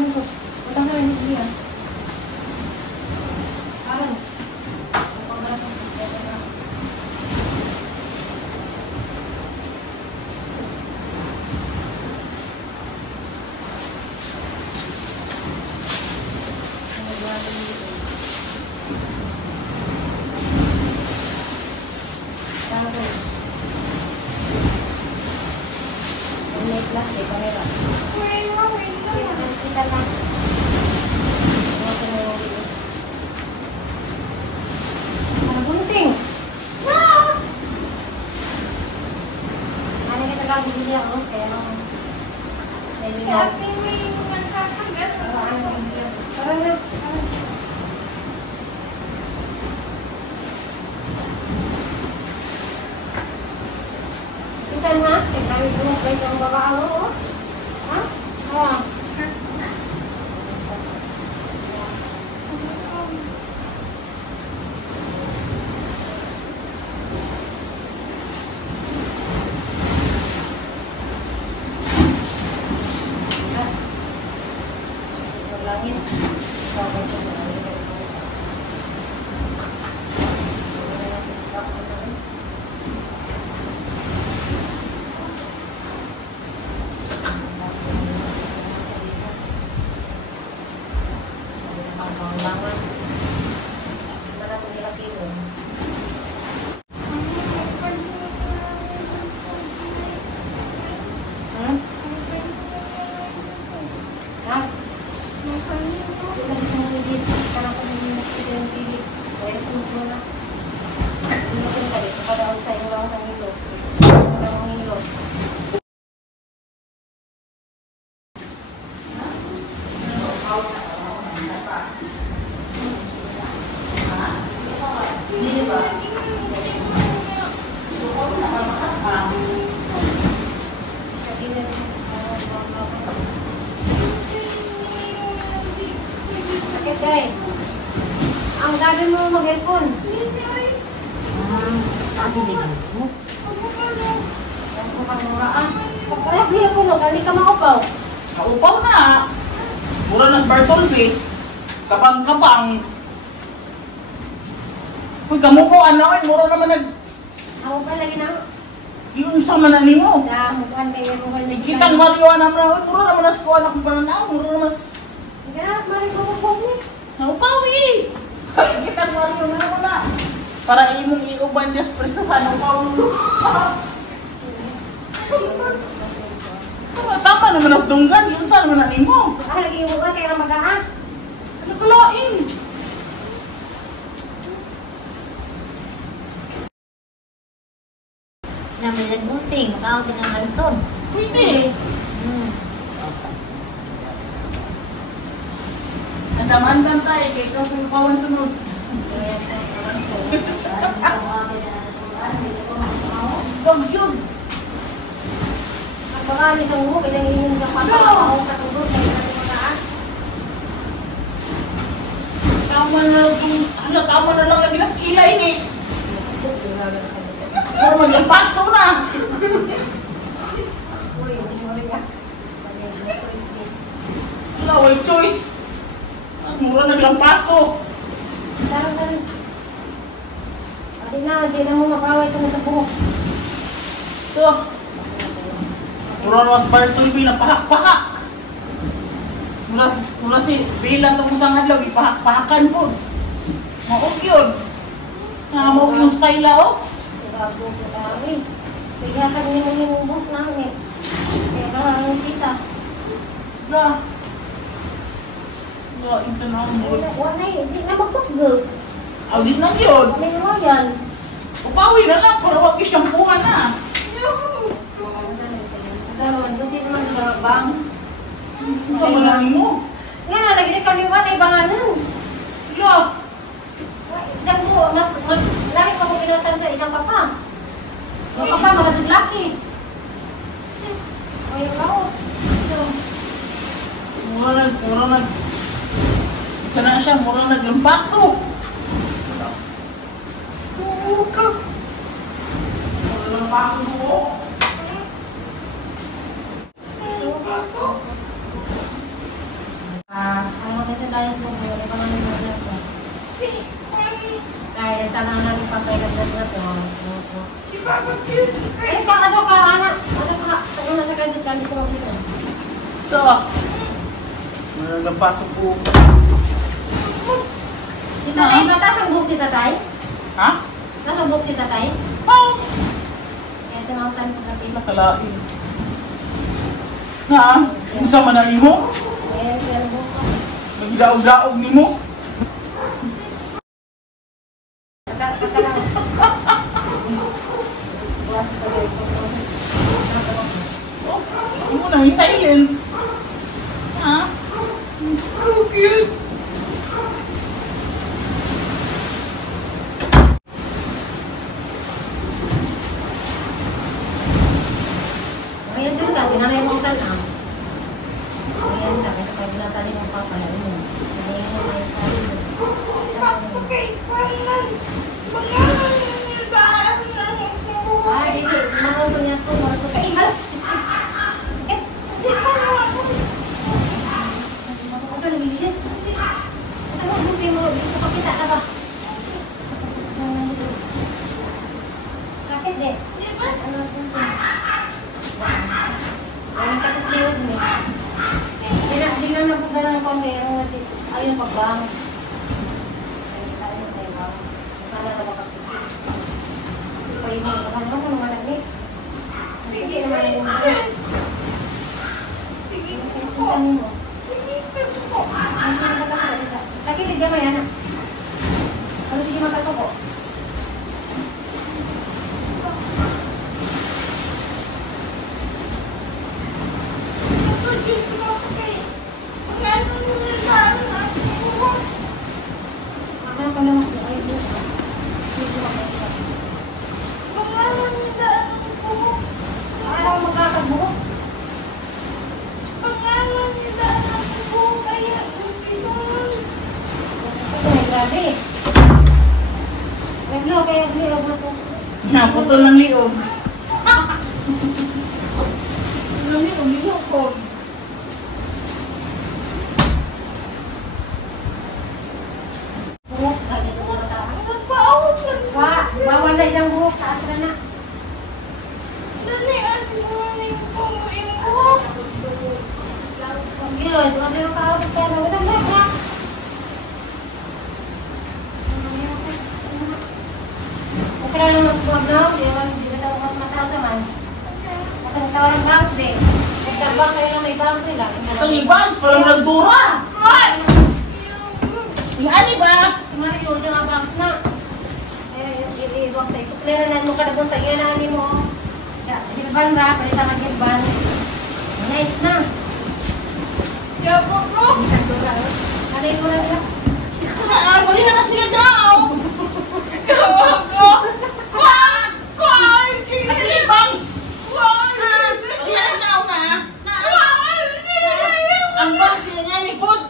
dito. Utang sa rin niya. Aran. Ang gabi mo mag-aircon. Kasi dyan mo. Ang kukamuraan. Kaya bili ko no, kali ka maupaw. Kaupaw na. Mura na sa Bartolbe. Kabang-kabang. Uy, kamukuan na oy. Mura naman nag... Ako pa lagi na. Yung sa manani mo. Mukuhan kayo mo. Kitang mariwa naman na. Uy, mura naman na sa kuhan akong pananaw. Mura naman sa... Ganap, maring kumukong ni. Naupaw eh. Kitang mariwa naman na. Para imong iuban niya sa presahan. Naupaw mo. Tama naman as dunggan. Yung saan naman nanin mo. Lagi yung mukuhan kayo na mag-aan. Ano kalain? Namin nagbuting. Makawag din ang mariston. Pwede. Andam-andam tayo. Kaya ikaw kung ipawan sunod. Dog yun. Pagkakali sa ulo, kaya nangingin ka pa ako katulog kayo na mag-aan. Tama na lang itong... Ano, tama na lang lagi na skilay eh. Pero maglampaso na. Uy, sorry ka. May choice din. Wala, way choice. At mura naglampaso. Tarang. Di na mo makaway ka na sa buhok. Ito. Mura na mas Bartolbe na pahak-pahak. Mura si Bela itong usang hadlaw, ipahak-pahakan po. Maog yun. Maog yung style oh. Bago ko kami. Pagyakan niyo mo yung buhok namin. Kaya karang pisa. Wala. Wala, ito na mo. Wala eh. Di na magputgol. Audit na yun. Ano yung mga yan? Upawi na lang, para wag isyampuhan na. Karoon, buti naman sa bangs. Sa malalim mo. Nga na, lagi na kaliwan ay banganan. Wala. Diyan mo, lagi pa ko pinutan sa isang papa. Yung papa, magasig laki. O yung kao. Mura nag... Sana siya, mura naglampaso. Tuka. Mura naglampaso mo. tayo sa buhay. Di ba nga nila ko? Kaya tanang na rin patay na sa to. Eh, kakasok ka, anak. Masok ka. Saka na sa kanya kami ko mag-isa. Ito. Napasok po. Si tatay ba? Tas ang buhok si tatay? Ha? Tas ang buhok si tatay? Oh! Kaya tinawag ko tatay. Nakalain. Ha? Kung sa manay mo? Eh, kaya ang buhok ko. Nagdaog-daog ni mo? Oh, hindi mo nang silent. Ha? So cute. Ayan din kasi, nanay mong tanang. Ayan na, kasi pag tinatali mong papalain mo. Ayan mo na yung tali mo. Ay, hindi. Mga uso niya ito. Mga uso ka. Eh, halos. Eh, ito, lumisit. Ito mo, buti mo. Dito pa kita ka ba? Sakit eh. Ano, ito. Walang katasliwat mo. Di na napunta ng pangayong ayun pagbang. Ayun tayo tayo bang. Sana na makapit. Pwede mo naman mo kung malamig. Hindi naman yung stress. Sige mo. Takilid ka may anak. Ano sige matato ko? Ano ka naman? Ayun mo. Araw magkakagbuhok. Ito may grabe. Naglo, kaya nagliyog na po. Naputol ng liog. Ng liog, liog ko. Buhok, ay ito mo matawag. Bawal na isang buhok, taas na na. Yun, kung ano ka ako kaya na walang lahat. Okay lang naman po daw, di ba daw mas mataas naman. Matang ng bangs din. Nagtabang kayo ng may bangs nila. Ang ibang, parang nagdura. Yung ani ba? Si Mario, dyan ang bangs na. I-ibang tayo. Sukleranan mo kada buntag yan ang ani mo. Hilban ra, palita ka hilban. Nice na. Yapo ko. Anay mo lang nila. Pwede na kasi daw. Yapo ko. Ang ibang. Ayan na ako na. Ang bangs sila niya ni Pud.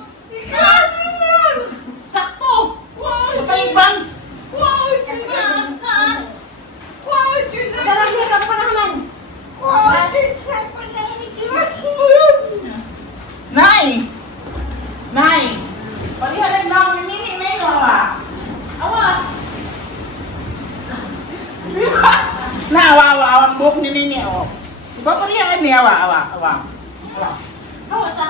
Sakto. Ang bangs. Dalag niya ka pa naman. Nay. Palihanag na ako ni Nay no awa. Awa. Awa ang buhok ni Nini oh. Iba palihan ni awa. Hawasa.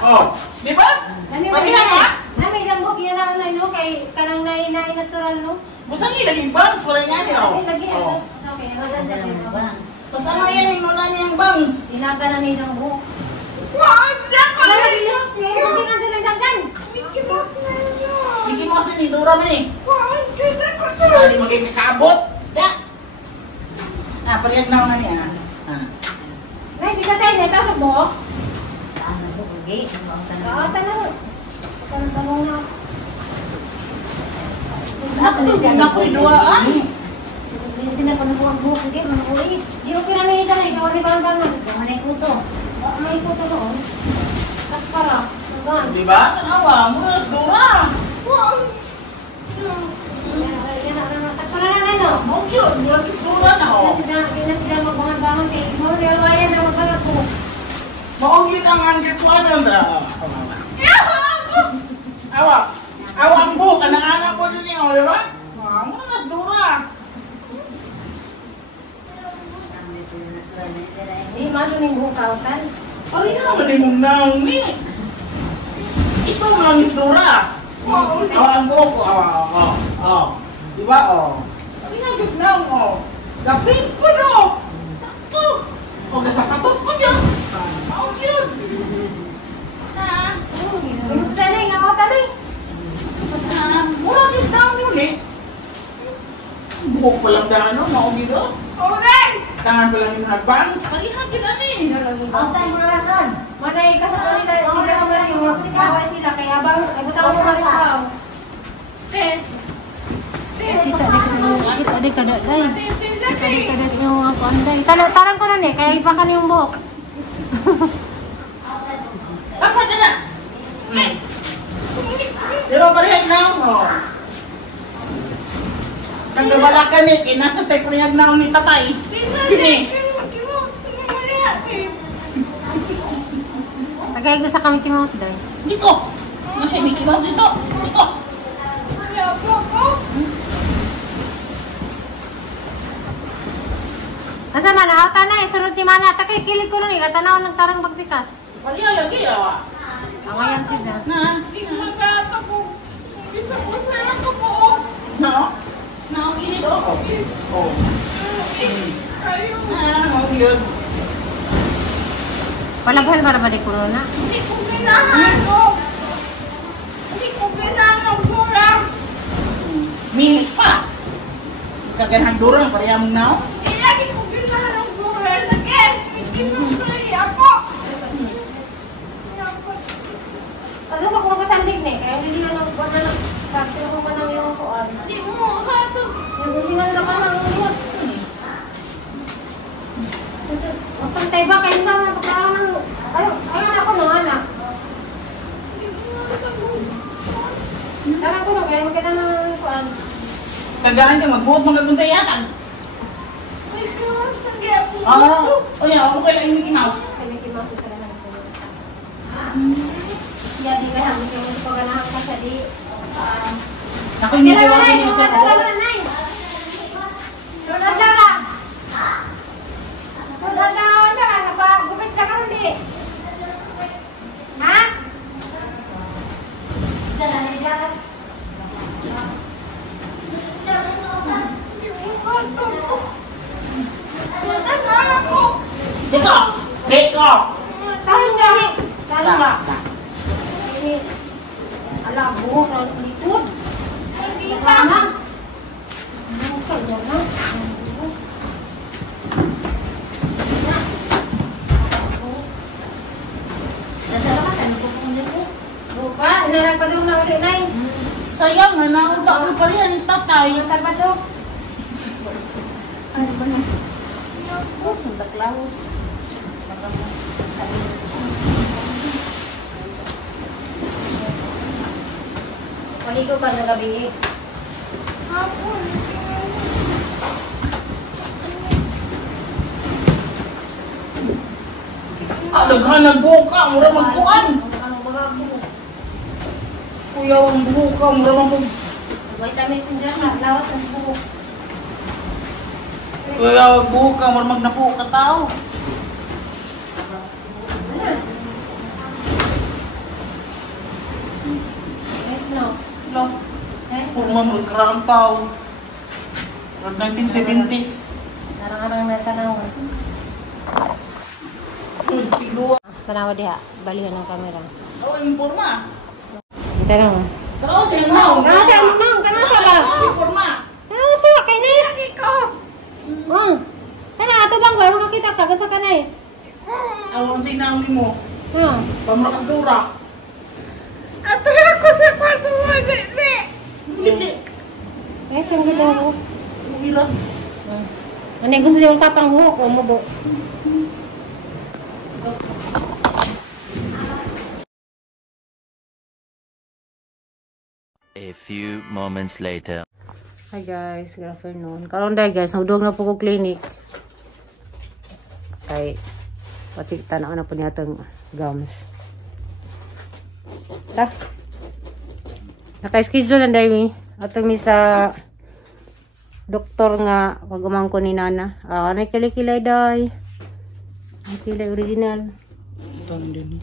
Oh, di ba? Palihan ha? Nami isang buhok yan ang no kay kanang natural no. Butang ilaging bangs pala niya ni oh. Lagi Oh. okay, maganda din ba? Basta nga yan, inuna niyang bangs. Inaga na niya isang buhok. Wow! Lagi lang, hindi nga sila dagdan. Mickey Mouse ni Dora man eh. Hindi magkakabot. Ya. Pariyag na ako na niya. Nay, si tatay neta sa buhok. Ano sa bugi? Ang Oo, tanong. Tanong na. Ako to, di ako iluwaan. Sila pa nakuha ang buhok, hindi, manukulit. Di ko kira na isa na ikaw ni bangan. Yung manay kuto. May ikuto doon. Tas para. Hanggang. Di ba? Tanawa, muras Dora. Sakto na lang ano. Mong yun, muras Dora na oh. Hindi na sila magbangan-bangan kay mo. Di ba yan na magbalag ko. Mong yun ang angkat ko ano. Awa ang buhok, anak-anak po din niyo, di ba? Muna nas dura. Di, maso ning buhok kautan. Pareha mo din mong naong ni. Ito mo lang isdura. Awa ang buhok ko, awa. Di ba, Pareha git naong, Gapin ko, no? Sakto. O, gasapatos ko niya. Maong yun. Tanay, nga ako tanay. Mura din naong yun eh. Buhok pa lang daan, no? Maong yun, no? Tangan pa lang yung advance. Pareha git ani. Outside mo na son. Manay, kasama nila, hindi ako na yung mga kaway sila, kaya habang, ay buta ko mga rin. Tadi kada day. Tadi kada yung ako anday. Tarang ko na kaya ipakan yung buhok. Apa ka na? Di ba pareha naong, Nagabalakan eh, nasa tayo pareha naong ni tatay. Gini. Tagay ko sa Mickey Mouse day. Hindi ko. Nasa Mickey Mouse dito. Dito. Asa man na ata na sunod si Mana takay kilig ko lang katanaw ng tarang pagpikas. Pareha lagi Ang ayan siya. Na? No? Naong gini do. Oh. Maong yun. Palaghal para ba di corona? Milik pa. Kaganhan durang pareha mong naong. Asa sa kuno kasandig ni kaya hindi na nagbuat na pagtiro ko nang yung kuan. Di mo hato. Yung singal na ka nang ulit. Pantay ba kayo sa parang ay ako no anak. Tara ko no kaya magkita ng kuan. Tagaan ka magbuot mga kung sa yatag. O yan, okay lang yung Mickey Mouse. Kaya Mickey Mouse sa lang sa. Jadi ka lang yung paganahan ka sa di. Ako yung Mickey Mouse yung sa buhok. Dito! Dito! Alam mo, likod. Ano? Buka, inarang pa doon na ulit na yun. Sayang nga, naunta ko pa rin ni tatay. Saan pa doon? Ano ba na? Oh, Santa Claus. Maligo ka na gabi eh. Naghanag buka, mura magkuan. Ano baga ako? Kuya, ang buka, mura magkuan. Vitamins din dyan, lawas ang buhok. Kuya, buka, mura magnapo ka tao. Yes, no? Lo, Yes, kung no? mamagkaraan tao. 1970s. Narang-arang na tanawan. Tigawa. Tanawa diha, balihan ng kamera. Oh, informa. Kita lang ah. Tanaw siya now. Kanasa, nang, kanasa lang. Informa. Kanasa, kay Nes. Tara, ato bang gawin makita ka, kasa ka Nes. Awang sa inauli mo. Pamrakas dura. Ato ako sa kwarto mo, Hindi. Yes, yung ganda ko. Hira. Ano gusto yung kapang buhok o mubo? A few moments later. Hi guys, good afternoon. Karon day guys, nagduog na po ko clinic. Kay pati tanaan na po niya itong gums. Ta? Naka-schedule lang dahil ato mi sa doktor nga pag ko ni nana. Anay kilay-kilay day. Ang kilay original. Tang din.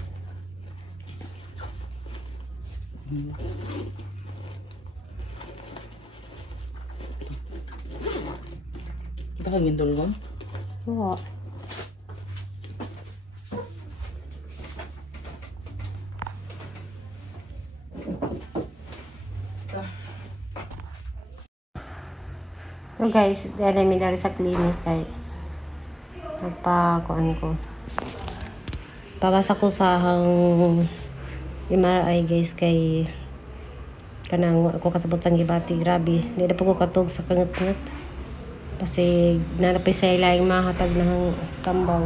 Kita kang gindol ko? Oo. So guys, dahil may dari sa clinic kay nagpakuan ko. Pabasa ko sa MRI guys kay kanang ako kasabot sang gibati. Grabe, hindi na po ko katog sa kangat-ngat. Kasi nanapay sa ilaing mahatag ng tambaw.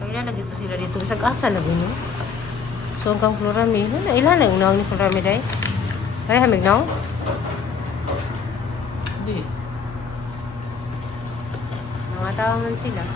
Kaya lagi to sila dito sa asa lagi no. So kang Florami, ilan na unang ni Florami day? Ay hamig no? Hindi. Mga tao man sila.